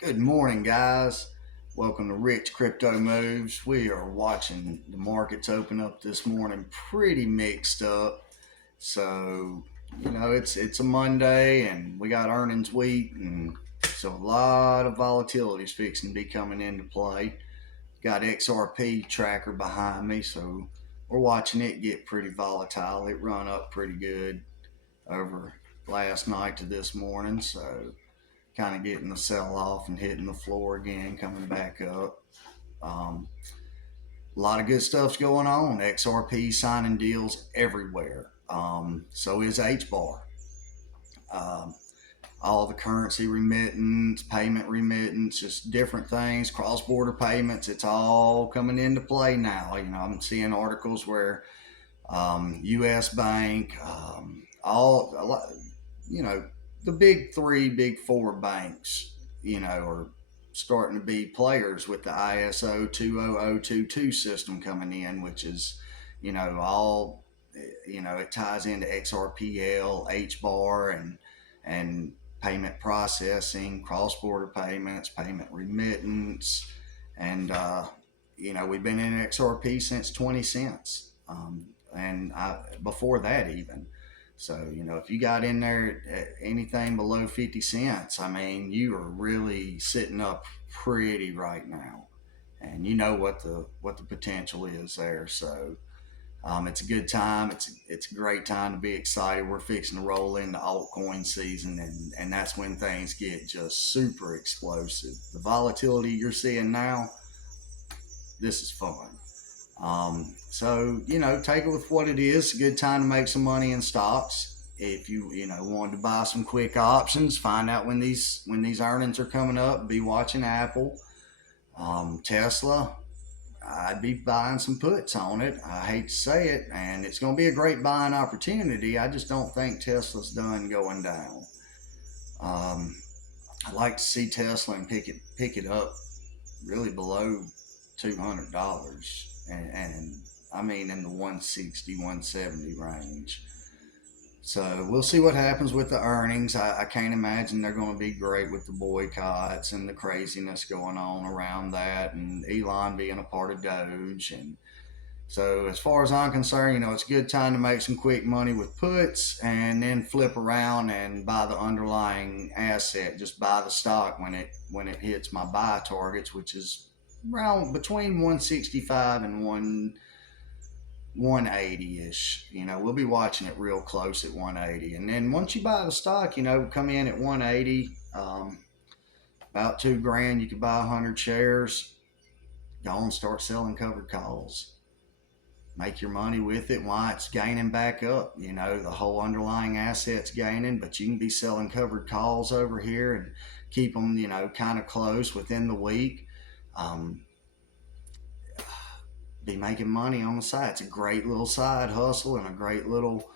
Good morning, guys. Welcome to Rich Crypto Moves. We are watching the markets open up this morning pretty mixed up. So, it's a Monday and we got earnings week, and so a lot of volatility is fixing to be coming into play. Got XRP tracker behind me, so we're watching it get pretty volatile. It run up pretty good over last night to this morning, so kind of getting the sell off and hitting the floor again, coming back up. Um, a lot of good stuff's going on. XRP signing deals everywhere. So is HBAR. Um, all the currency remittance, payment remittance, just different things, cross border payments. It's all coming into play now. I'm seeing articles where U.S. Bank, all a lot, you know, the big three, big four banks, are starting to be players with the ISO 20022 system coming in, which is, all, it ties into XRPL, HBAR, and payment processing, cross-border payments, payment remittance, and we've been in XRP since 20 cents, and before that even. So, if you got in there at anything below 50 cents, I mean, you are really sitting up pretty right now. And you know what the potential is there. So, it's a good time. It's a great time to be excited. We're fixing to roll into altcoin season, and that's when things get just super explosive. The volatility you're seeing now, this is fun. So, take it with what it is. A good time to make some money in stocks. If you wanted to buy some quick options, find out when these earnings are coming up. Be watching Apple, Tesla. I'd be buying some puts on it. I hate to say it, and it's going to be a great buying opportunity. I just don't think Tesla's done going down. Um, I'd like to see Tesla and pick it up really below $200, and I mean in the 160, 170 range. So we'll see what happens with the earnings. I can't imagine they're going to be great with the boycotts and the craziness going on around that, and Elon being a part of Doge. And so, as far as I'm concerned, it's a good time to make some quick money with puts, and then flip around and buy the underlying asset. Just buy the stock when it hits my buy targets, which is around between 165 and 180 ish. We'll be watching it real close at 180, and then once you buy the stock, come in at 180. About 2 grand, you could buy 100 shares. Go and start selling covered calls. Make your money with it while it's gaining back up. The whole underlying asset's gaining, but you can be selling covered calls over here and keep them, kind of close within the week. Be making money on the side. It's a great little side hustle and a great little,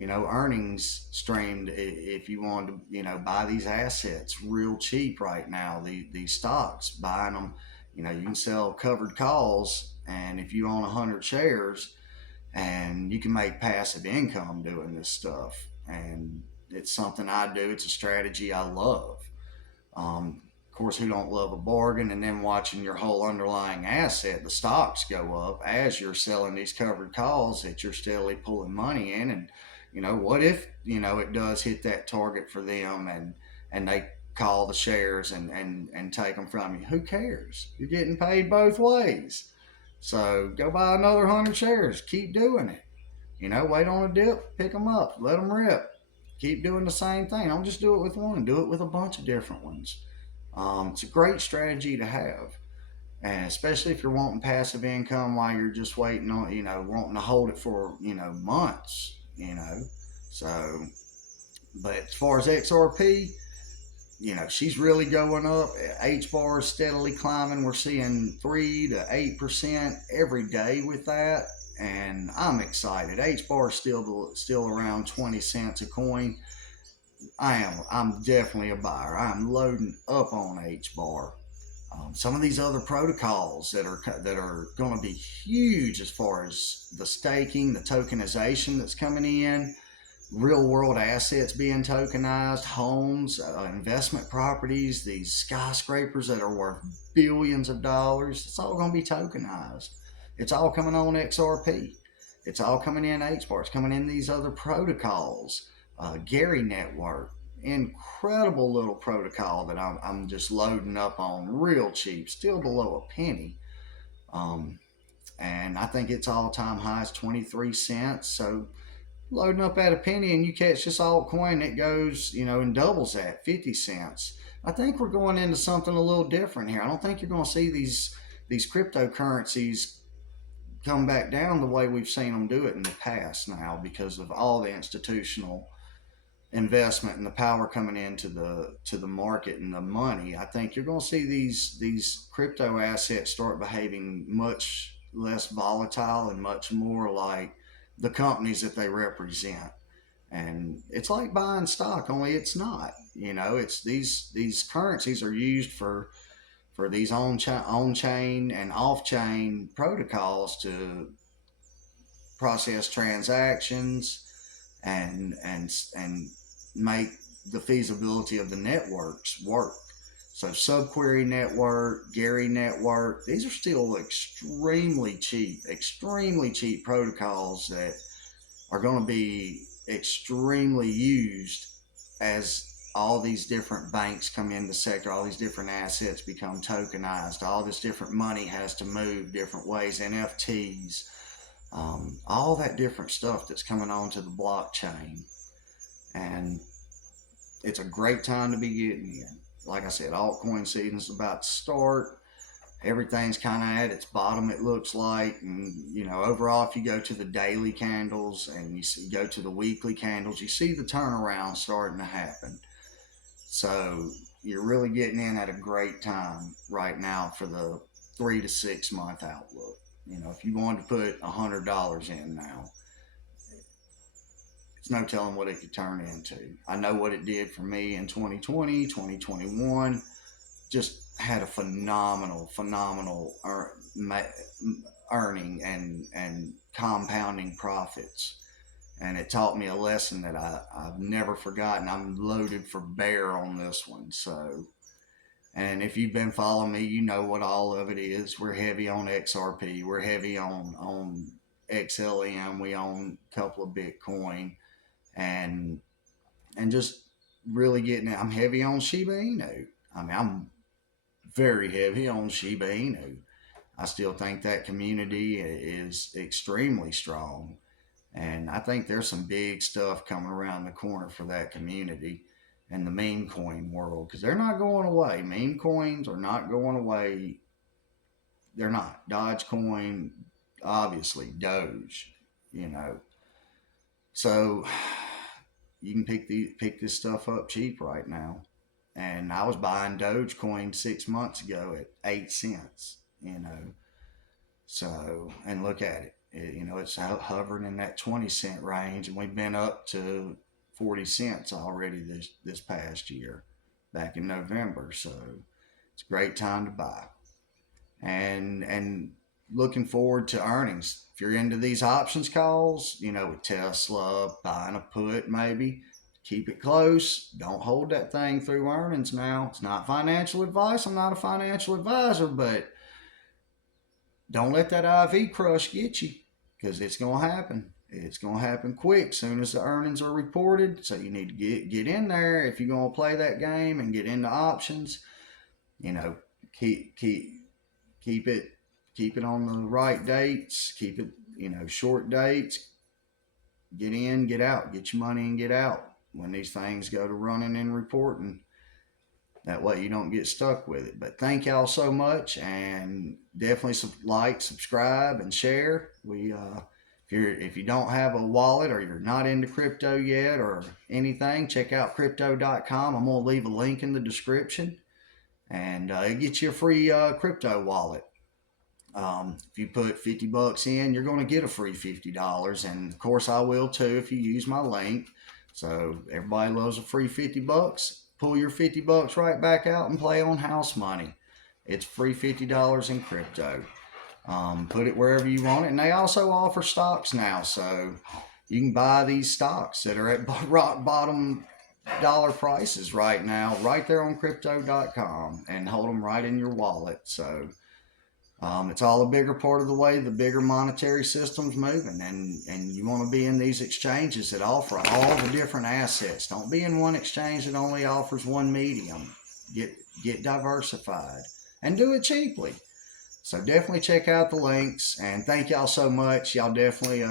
earnings stream if you want to, buy these assets real cheap right now. These stocks, buying them, you can sell covered calls, and if you own 100 shares, and you can make passive income doing this stuff. And it's something I do. It's a strategy I love. Of course, who don't love a bargain? And then watching your whole underlying asset, the stocks, go up as you're selling these covered calls that you're steadily pulling money in. And what if it does hit that target for them, and they call the shares and take them from you? Who cares? You're getting paid both ways. So go buy another 100 shares. Keep doing it. Wait on a dip, pick them up, let them rip. Keep doing the same thing. Don't just do it with one. Do it with a bunch of different ones. It's a great strategy to have, and especially if you're wanting passive income while you're just waiting on, wanting to hold it for, months, So, but as far as XRP, she's really going up. HBAR is steadily climbing. We're seeing 3 to 8% every day with that, and I'm excited. HBAR is still around 20 cents a coin. I'm definitely a buyer. I'm loading up on HBAR. Some of these other protocols that are going to be huge as far as the staking, the tokenization that's coming in. real world assets being tokenized, homes, investment properties, these skyscrapers that are worth billions of dollars. It's all going to be tokenized. It's all coming on XRP. It's all coming in HBAR. It's coming in these other protocols. Gary Network, incredible little protocol that I'm just loading up on real cheap, still below a penny. And I think its all-time high is 23 cents. So loading up at a penny and you catch this altcoin, it goes, and doubles that, 50 cents. I think we're going into something a little different here. I don't think you're going to see these cryptocurrencies come back down the way we've seen them do it in the past now, because of all the institutional investment and the power coming into the market and the money. I think you're going to see these crypto assets start behaving much less volatile and much more like the companies that they represent. And it's like buying stock, only it's not. It's these currencies are used for these on-chain and off-chain protocols to process transactions and make the feasibility of the networks work. So Subquery Network, Gary Network, these are still extremely cheap protocols that are going to be extremely used as all these different banks come in the sector, all these different assets become tokenized, all this different money has to move different ways, NFTs, all that different stuff that's coming onto the blockchain. And it's a great time to be getting in. Like I said, altcoin season is about to start. Everything's kind of at its bottom, it looks like. And, overall, if you go to the daily candles and you go to the weekly candles, you see the turnaround starting to happen. So you're really getting in at a great time right now for the 3 to 6 month outlook. If you wanted to put $100 in now, it's no telling what it could turn into. I know what it did for me in 2020, 2021. Just had a phenomenal earning and compounding profits. And it taught me a lesson that I've never forgotten. I'm loaded for bear on this one. So, and if you've been following me, you know what all of it is. We're heavy on XRP. We're heavy on XLM. We own a couple of Bitcoin, and just really getting it. I'm heavy on Shiba Inu. I'm very heavy on Shiba Inu. I still think that community is extremely strong. And I think there's some big stuff coming around the corner for that community and the meme coin world, because they're not going away. Meme coins are not going away. They're not. Dogecoin, obviously, Doge, So you can pick this stuff up cheap right now. And I was buying Dogecoin 6 months ago at 8 cents, So, and look at it. It's hovering in that 20 cent range, and we've been up to 40 cents already this past year, back in November. So it's a great time to buy. And looking forward to earnings. If you're into these options calls, with Tesla, buying a put maybe, keep it close. Don't hold that thing through earnings now. It's not financial advice. I'm not a financial advisor, but don't let that IV crush get you, because it's going to happen. It's going to happen quick soon as the earnings are reported. So you need to get in there if you're going to play that game and get into options. Keep it on the right dates. Keep it, short dates. Get in, get out. Get your money and get out when these things go to running and reporting. That way you don't get stuck with it. But thank y'all so much, and definitely like, subscribe, and share. If you don't have a wallet or you're not into crypto yet or anything, check out crypto.com. I'm going to leave a link in the description, and it gets you a free crypto wallet. If you put $50 in, you're going to get a free $50, and of course I will too if you use my link. So everybody loves a free $50. Pull your $50 right back out and play on house money. It's free $50 in crypto. Put it wherever you want it, and they also offer stocks now. So, you can buy these stocks that are at rock bottom dollar prices right now, right there on crypto.com, and hold them right in your wallet. So it's all a bigger part of the way the bigger monetary system's moving, and you want to be in these exchanges that offer all the different assets. Don't be in one exchange that only offers one medium. Get diversified and do it cheaply. So definitely check out the links, and thank y'all so much. Y'all definitely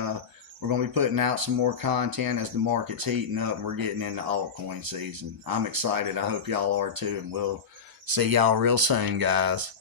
we're going to be putting out some more content as the market's heating up and we're getting into altcoin season. I'm excited. I hope y'all are too, and we'll see y'all real soon, guys.